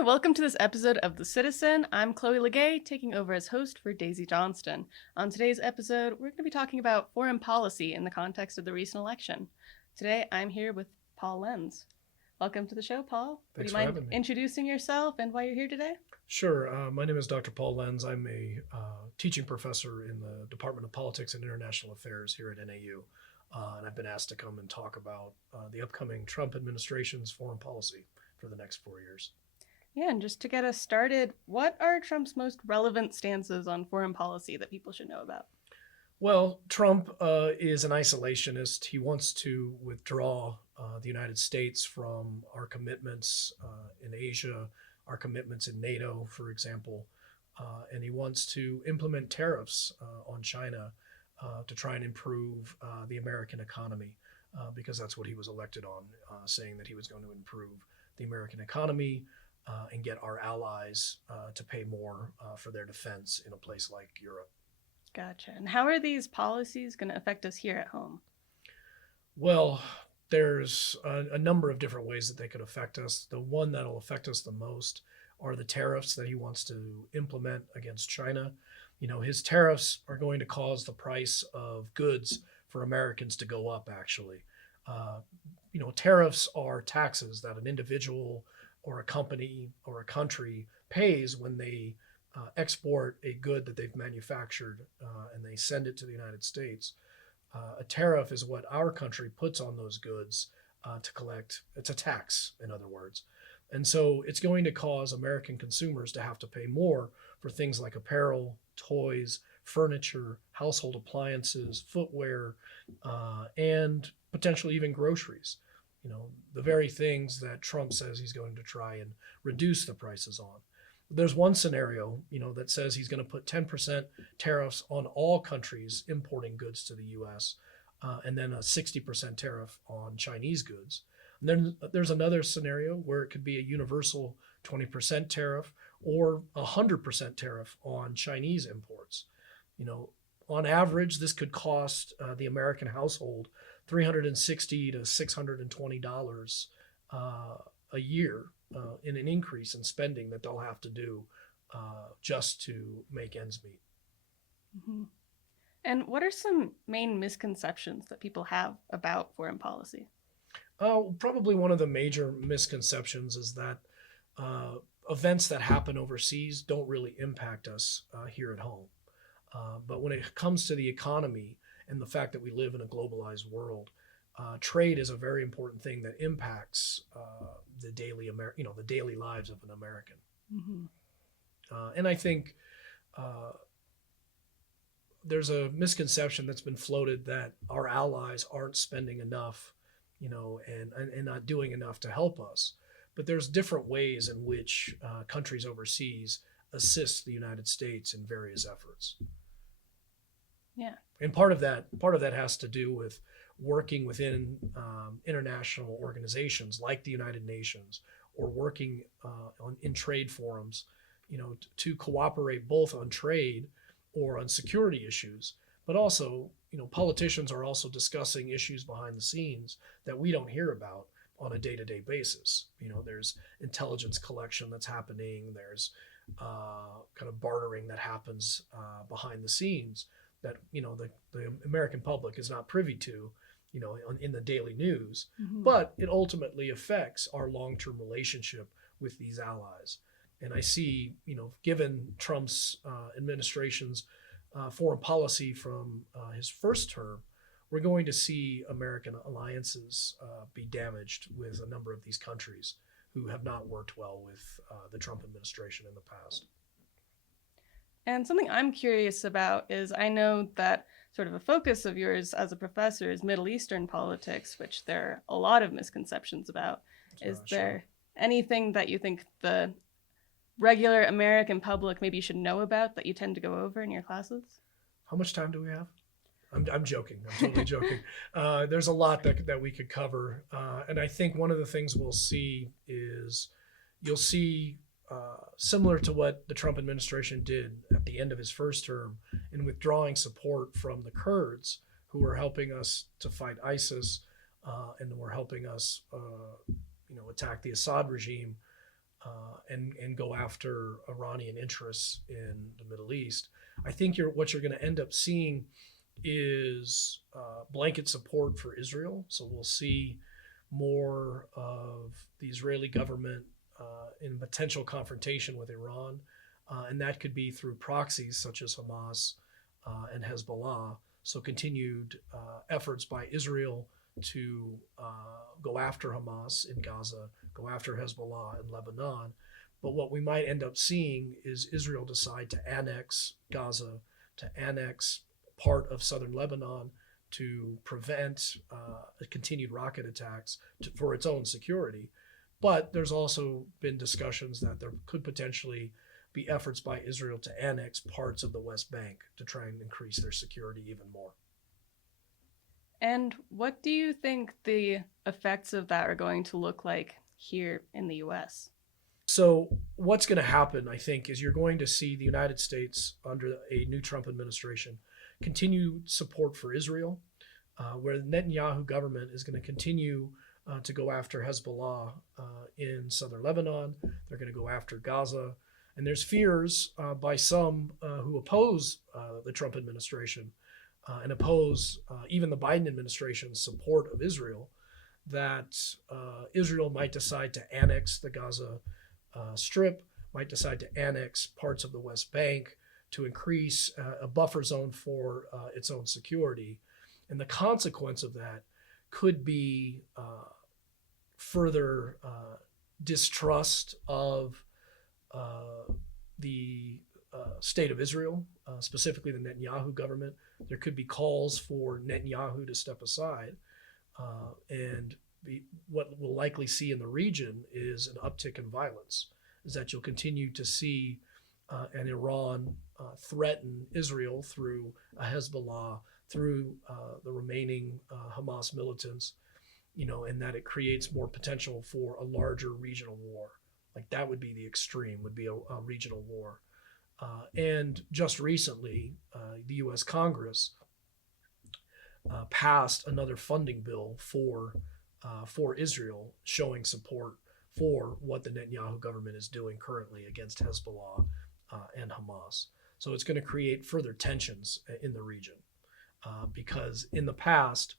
Hi, welcome to this episode of The Citizen. I'm Chloe Legay, taking over as host for Daisy Johnston. On today's episode, we're going to be talking about foreign policy in the context of the recent election. Today, I'm here with Paul Lenz. Welcome to the show, Paul. Thanks Would for you having mind me. introducing yourself and why you're here today? Sure. My name is Dr. Paul Lenz. I'm a teaching professor in the Department of Politics and International Affairs here at NAU. And I've been asked to come and talk about the upcoming Trump administration's foreign policy for the next 4 years. Yeah, and just to get us started, what are Trump's most relevant stances on foreign policy that people should know about? Well, Trump is an isolationist. He wants to withdraw the United States from our commitments in Asia, our commitments in NATO, for example, and he wants to implement tariffs on China to try and improve the American economy, because that's what he was elected on, saying that he was going to improve the American economy and get our allies to pay more for their defense in a place like Europe. Gotcha. And how are these policies going to affect us here at home? Well, there's a number of different ways that they could affect us. The one that'll affect us the most are the tariffs that he wants to implement against China. You know, his tariffs are going to cause the price of goods for Americans to go up, actually. Tariffs are taxes that an individual or a company or a country pays when they export a good that they've manufactured and they send it to the United States. A tariff is what our country puts on those goods to collect. It's a tax, in other words. And so it's going to cause American consumers to have to pay more for things like apparel, toys, furniture, household appliances, footwear, and potentially even groceries. You know, the very things that Trump says he's going to try and reduce the prices on. There's one scenario, that says he's going to put 10% tariffs on all countries importing goods to the U.S., and then a 60% tariff on Chinese goods. And then there's another scenario where it could be a universal 20% tariff or 100% tariff on Chinese imports. On average, this could cost the American household $360 to $620 a year in an increase in spending that they'll have to do just to make ends meet. Mm-hmm. And what are some main misconceptions that people have about foreign policy? Probably one of the major misconceptions is that events that happen overseas don't really impact us here at home. But when it comes to the economy and the fact that we live in a globalized world, trade is a very important thing that impacts the daily lives of an American. Mm-hmm. And I think there's a misconception that's been floated that our allies aren't spending enough, and not doing enough to help us. But there's different ways in which countries overseas assist the United States in various efforts. Yeah. And part of that has to do with working within international organizations like the United Nations, or working in trade forums, to cooperate both on trade or on security issues. But also, politicians are also discussing issues behind the scenes that we don't hear about on a day-to-day basis. There's intelligence collection that's happening. There's kind of bartering that happens behind the scenes that the American public is not privy to, in the daily news. Mm-hmm. But it ultimately affects our long-term relationship with these allies. And I see, given Trump's administration's foreign policy from his first term, we're going to see American alliances be damaged with a number of these countries who have not worked well with the Trump administration in the past. And something I'm curious about is, I know that sort of a focus of yours as a professor is Middle Eastern politics, which there are a lot of misconceptions about. Is there anything that you think the regular American public maybe should know about that you tend to go over in your classes? How much time do we have? I'm joking. I'm totally joking. There's a lot that we could cover. And I think one of the things we'll see is you'll see similar to what the Trump administration did at the end of his first term in withdrawing support from the Kurds, who were helping us to fight ISIS and were helping us, attack the Assad regime. and go after Iranian interests in the Middle East. I think what you're going to end up seeing is blanket support for Israel. So we'll see more of the Israeli government in potential confrontation with Iran, and that could be through proxies such as Hamas and Hezbollah. So continued efforts by Israel to go after Hamas in Gaza, go after Hezbollah in Lebanon. But what we might end up seeing is Israel decide to annex Gaza, to annex part of southern Lebanon to prevent continued rocket attacks for its own security. But there's also been discussions that there could potentially be efforts by Israel to annex parts of the West Bank to try and increase their security even more. And what do you think the effects of that are going to look like here in the US? So what's going to happen, I think, is you're going to see the United States under a new Trump administration continue support for Israel, where the Netanyahu government is going to continue to go after Hezbollah in southern Lebanon. They're going to go after Gaza. And there's fears by some who oppose the Trump administration and oppose even the Biden administration's support of Israel, that Israel might decide to annex the Gaza Strip, might decide to annex parts of the West Bank to increase a buffer zone for its own security. And the consequence of that could be further distrust of the state of Israel, specifically the Netanyahu government. There could be calls for Netanyahu to step aside. And what we'll likely see in the region is an uptick in violence, is that you'll continue to see and Iran threaten Israel through a Hezbollah, through the remaining Hamas militants, and that it creates more potential for a larger regional war. Like that would be the extreme, would be a regional war. And just recently, the U.S. Congress passed another funding bill for Israel, showing support for what the Netanyahu government is doing currently against Hezbollah and Hamas. So it's going to create further tensions in the region because in the past,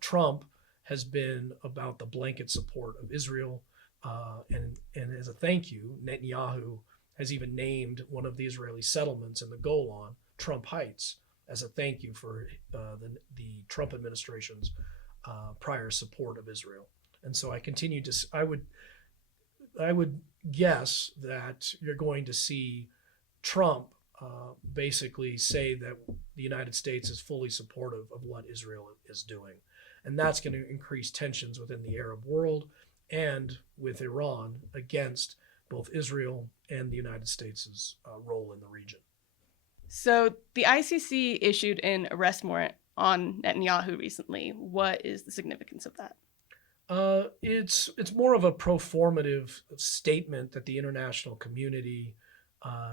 Trump has been about the blanket support of Israel. And as a thank you, Netanyahu has even named one of the Israeli settlements in the Golan, Trump Heights, as a thank you for the Trump administration's prior support of Israel. And so I would guess that you're going to see Trump basically say that the United States is fully supportive of what Israel is doing. And that's going to increase tensions within the Arab world and with Iran against both Israel and the United States' role in the region. So the ICC issued an arrest warrant on Netanyahu recently. What is the significance of that? It's more of a performative statement that the international community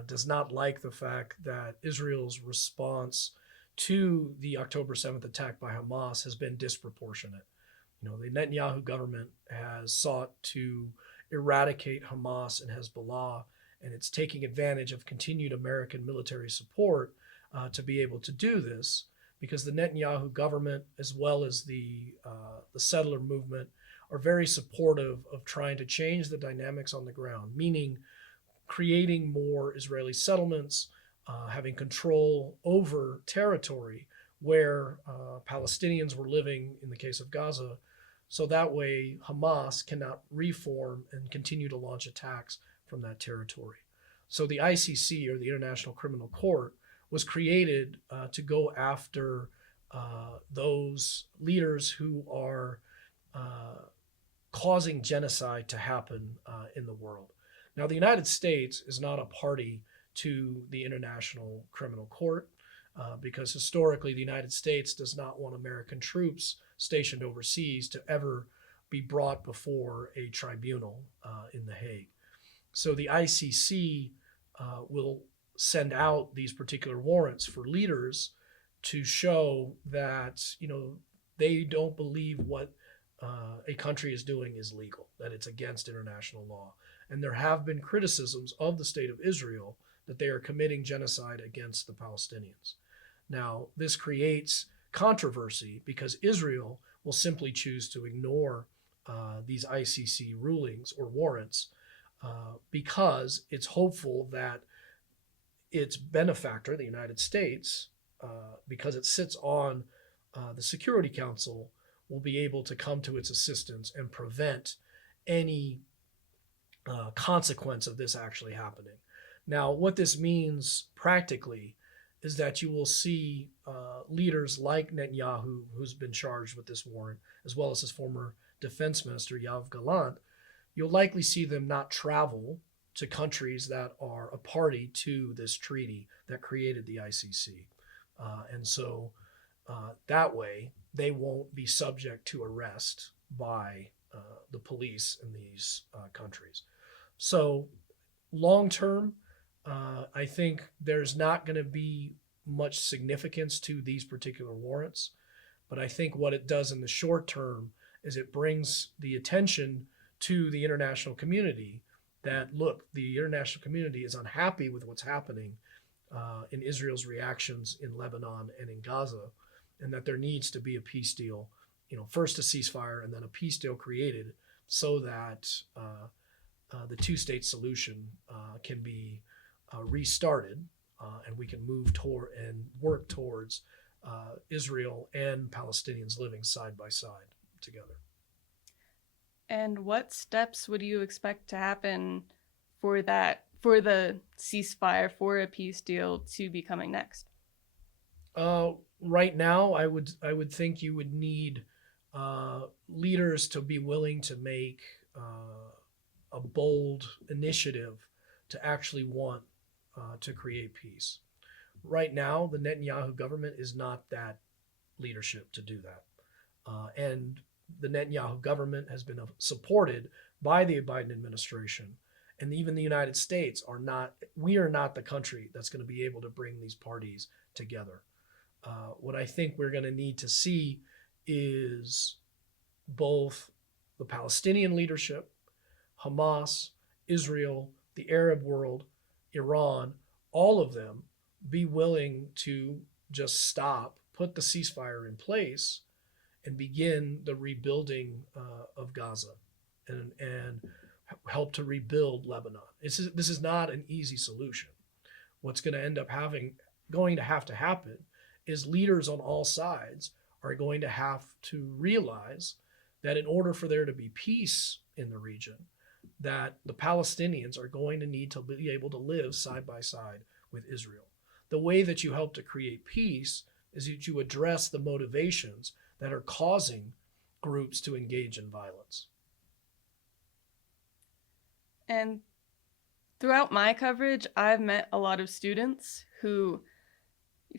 does not like the fact that Israel's response to the October 7th attack by Hamas has been disproportionate. The Netanyahu government has sought to eradicate Hamas and Hezbollah, and it's taking advantage of continued American military support to be able to do this, because the Netanyahu government, as well as the settler movement, are very supportive of trying to change the dynamics on the ground, meaning creating more Israeli settlements, having control over territory where Palestinians were living in the case of Gaza, so that way Hamas cannot reform and continue to launch attacks from that territory. So the ICC, or the International Criminal Court, was created to go after those leaders who are causing genocide to happen in the world. Now, the United States is not a party to the International Criminal Court because historically the United States does not want American troops stationed overseas to ever be brought before a tribunal in The Hague. So the ICC will send out these particular warrants for leaders to show that they don't believe what a country is doing is legal, that it's against international law. And there have been criticisms of the state of Israel that they are committing genocide against the Palestinians. Now, this creates controversy because Israel will simply choose to ignore these ICC rulings or warrants because it's hopeful that its benefactor, the United States, because it sits on the Security Council, will be able to come to its assistance and prevent any consequence of this actually happening. Now, what this means practically is that you will see leaders like Netanyahu, who's been charged with this warrant, as well as his former defense minister, Yoav Gallant. You'll likely see them not travel to countries that are a party to this treaty that created the ICC. And so that way, they won't be subject to arrest by the police in these countries. So long term, I think there's not going to be much significance to these particular warrants. But I think what it does in the short term is it brings the attention to the international community that, look, the international community is unhappy with what's happening in Israel's reactions in Lebanon and in Gaza, and that there needs to be a peace deal, first a ceasefire and then a peace deal created so that the two-state solution can be restarted and we can move toward and work towards Israel and Palestinians living side by side together. And what steps would you expect to happen for the ceasefire, for a peace deal to be coming next? Right now, I would think you would need leaders to be willing to make a bold initiative to actually want to create peace. Right now, the Netanyahu government is not that leadership to do that. And the Netanyahu government has been supported by the Biden administration. And even the United States we are not the country that's going to be able to bring these parties together. What I think we're going to need to see is both the Palestinian leadership, Hamas, Israel, the Arab world, Iran, all of them be willing to just stop, put the ceasefire in place, and begin the rebuilding of Gaza and help to rebuild Lebanon. This is not an easy solution. What's going to end up going to have to happen is leaders on all sides are going to have to realize that in order for there to be peace in the region, that the Palestinians are going to need to be able to live side by side with Israel. The way that you help to create peace is that you address the motivations that are causing groups to engage in violence. And throughout my coverage, I've met a lot of students who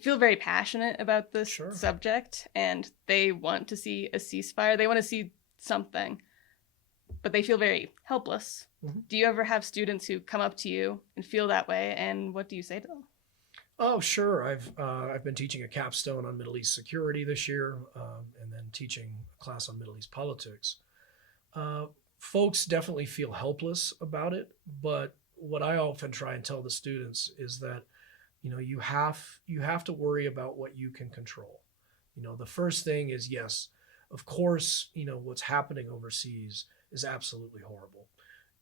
feel very passionate about this subject, and they want to see a ceasefire. They want to see something, but they feel very helpless. Mm-hmm. Do you ever have students who come up to you and feel that way, and what do you say to them? Oh, sure. I've been teaching a capstone on Middle East security this year, and then teaching a class on Middle East politics. Folks definitely feel helpless about it, but what I often try and tell the students is that, you have to worry about what you can control. The first thing is, yes, of course, what's happening overseas is absolutely horrible.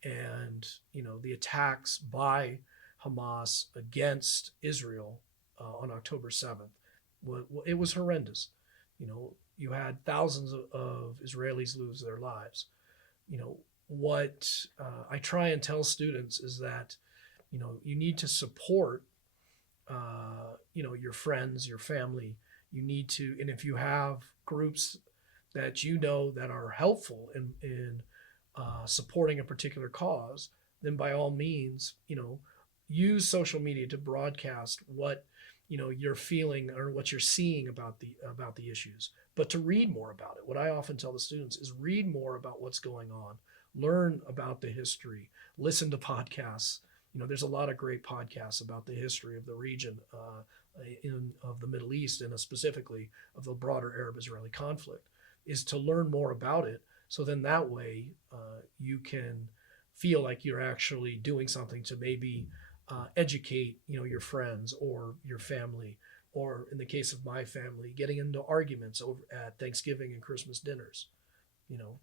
And, the attacks by Hamas against Israel on October 7th, it was horrendous. You had thousands of Israelis lose their lives. What I try and tell students is that, you need to support, your friends, your family. You need to, and if you have groups that that are helpful in supporting a particular cause, then by all means, use social media to broadcast what you're feeling or what you're seeing about the issues, but to read more about it. What I often tell the students is read more about what's going on, learn about the history, listen to podcasts. There's a lot of great podcasts about the history of the region of the Middle East, and specifically of the broader Arab-Israeli conflict, is to learn more about it. So then that way you can feel like you're actually doing something to maybe educate, your friends or your family, or in the case of my family, getting into arguments over at Thanksgiving and Christmas dinners,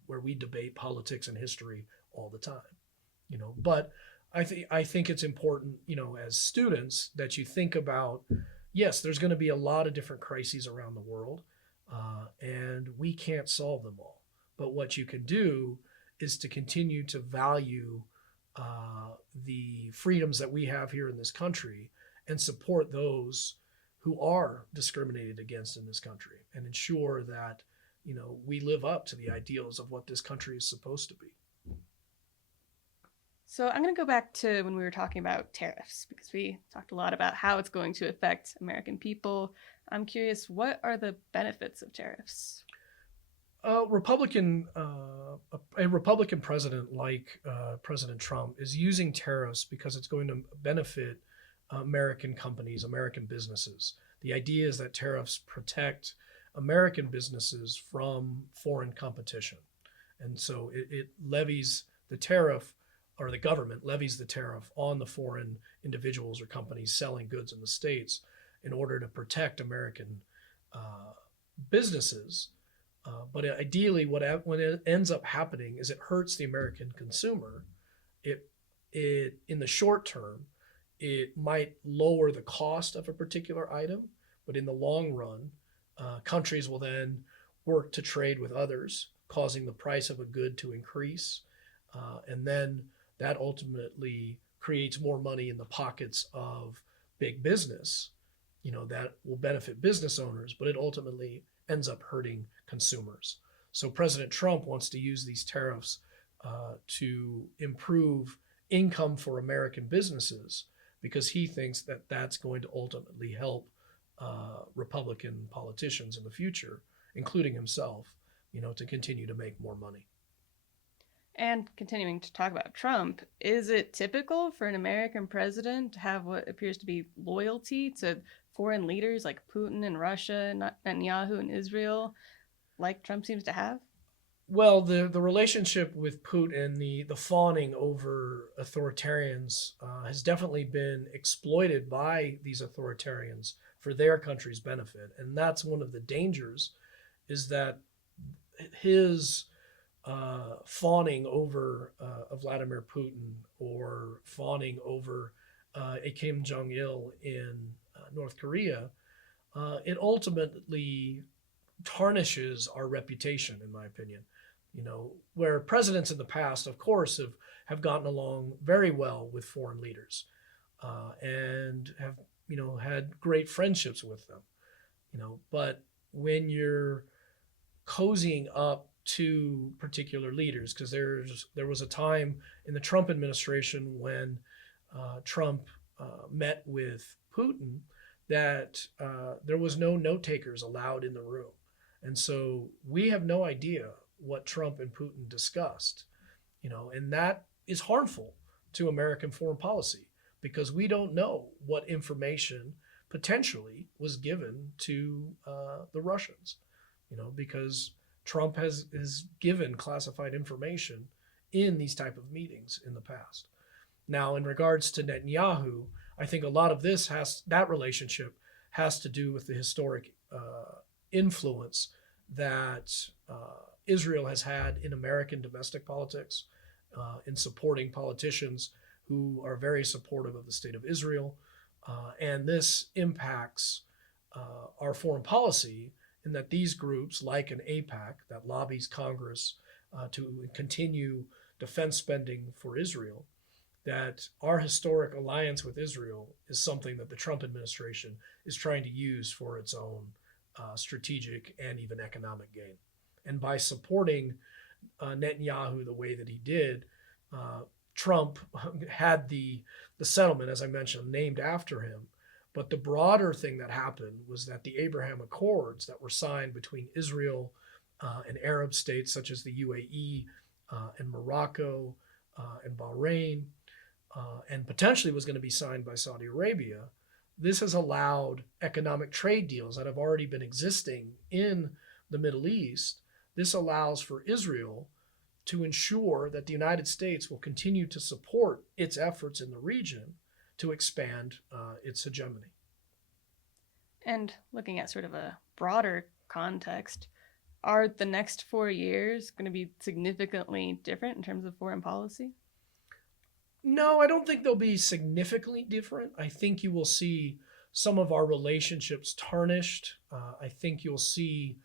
where we debate politics and history all the time. But I think it's important, as students, that you think about, yes, there's going to be a lot of different crises around the world, and we can't solve them all. But what you can do is to continue to value the freedoms that we have here in this country and support those who are discriminated against in this country, and ensure that we live up to the ideals of what this country is supposed to be. So I'm going to go back to when we were talking about tariffs, because we talked a lot about how it's going to affect American people. I'm curious, what are the benefits of tariffs? A Republican president like President Trump is using tariffs because it's going to benefit American companies, American businesses. The idea is that tariffs protect American businesses from foreign competition. And so it levies the tariff, or the government levies the tariff on the foreign individuals or companies selling goods in the States in order to protect American businesses. But ideally, when it ends up happening is it hurts the American consumer. It in the short term, it might lower the cost of a particular item, but in the long run, countries will then work to trade with others, causing the price of a good to increase, and then that ultimately creates more money in the pockets of big business. That will benefit business owners, but it ultimately ends up hurting consumers. So President Trump wants to use these tariffs to improve income for American businesses, because he thinks that that's going to ultimately help Republican politicians in the future, including himself, to continue to make more money. And continuing to talk about Trump, is it typical for an American president to have what appears to be loyalty to foreign leaders like Putin in Russia, Netanyahu in Israel, like Trump seems to have? Well, the relationship with Putin, the fawning over authoritarians, has definitely been exploited by these authoritarians for their country's benefit. And that's one of the dangers, is that his fawning over Vladimir Putin, or fawning over a Kim Jong-il in North Korea, it ultimately tarnishes our reputation, in my opinion. Where presidents in the past, of course, have gotten along very well with foreign leaders, and have had great friendships with them. But when you're cozying up to particular leaders, because there was a time in the Trump administration when Trump met with Putin, that there was no note takers allowed in the room. And so we have no idea what Trump and Putin discussed, and that is harmful to American foreign policy, because we don't know what information potentially was given to the Russians, because Trump has given classified information in these type of meetings in the past. Now, in regards to Netanyahu, I think a lot of that relationship has to do with the historic influence that Israel has had in American domestic politics, in supporting politicians who are very supportive of the state of Israel. And this impacts our foreign policy, in that these groups, like an AIPAC that lobbies Congress to continue defense spending for Israel, that our historic alliance with Israel is something that the Trump administration is trying to use for its own strategic and even economic gain. And by supporting Netanyahu the way that he did, Trump had the settlement, as I mentioned, named after him. But the broader thing that happened was that the Abraham Accords that were signed between Israel and Arab states such as the UAE and Morocco and Bahrain, and potentially was going to be signed by Saudi Arabia, this has allowed economic trade deals that have already been existing in the Middle East. This allows for Israel to ensure that the United States will continue to support its efforts in the region to expand its hegemony. And looking at sort of a broader context, are the next 4 years going to be significantly different in terms of foreign policy? No, I don't think they'll be significantly different. I think you will see some of our relationships tarnished. I think you'll see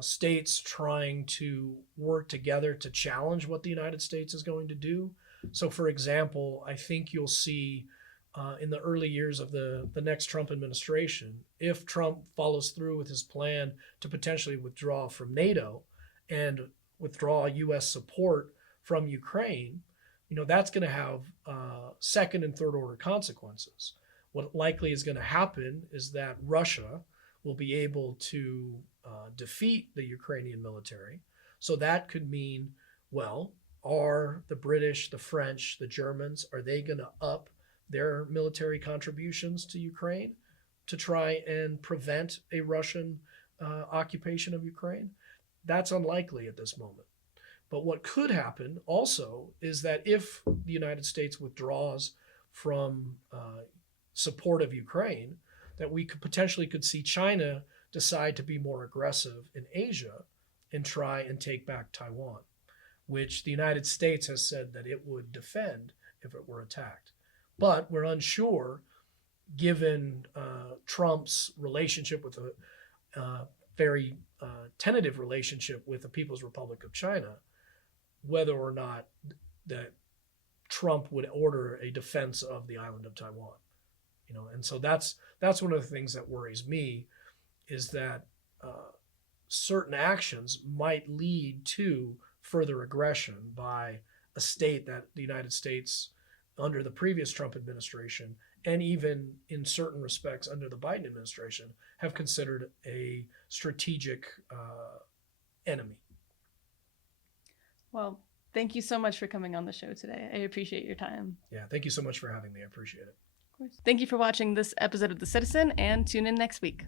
states trying to work together to challenge what the United States is going to do. So, for example, I think you'll see in the early years of the next Trump administration, if Trump follows through with his plan to potentially withdraw from NATO and withdraw U.S. support from Ukraine, that's going to have second and third order consequences. What likely is going to happen is that Russia will be able to defeat the Ukrainian military. So that could mean, well, are the British, the French, the Germans, are they going to up their military contributions to Ukraine to try and prevent a Russian occupation of Ukraine? That's unlikely at this moment. But what could happen also is that if the United States withdraws from support of Ukraine, that we could potentially see China decide to be more aggressive in Asia and try and take back Taiwan, which the United States has said that it would defend if it were attacked. But we're unsure, given Trump's relationship with a very tentative relationship with the People's Republic of China, whether or not that Trump would order a defense of the island of Taiwan. And so that's one of the things that worries me, is that certain actions might lead to further aggression by a state that the United States, under the previous Trump administration, and even in certain respects under the Biden administration, have considered a strategic enemy. Well, thank you so much for coming on the show today. I appreciate your time. Yeah, thank you so much for having me. I appreciate it. Of course. Thank you for watching this episode of The Citizen, and tune in next week.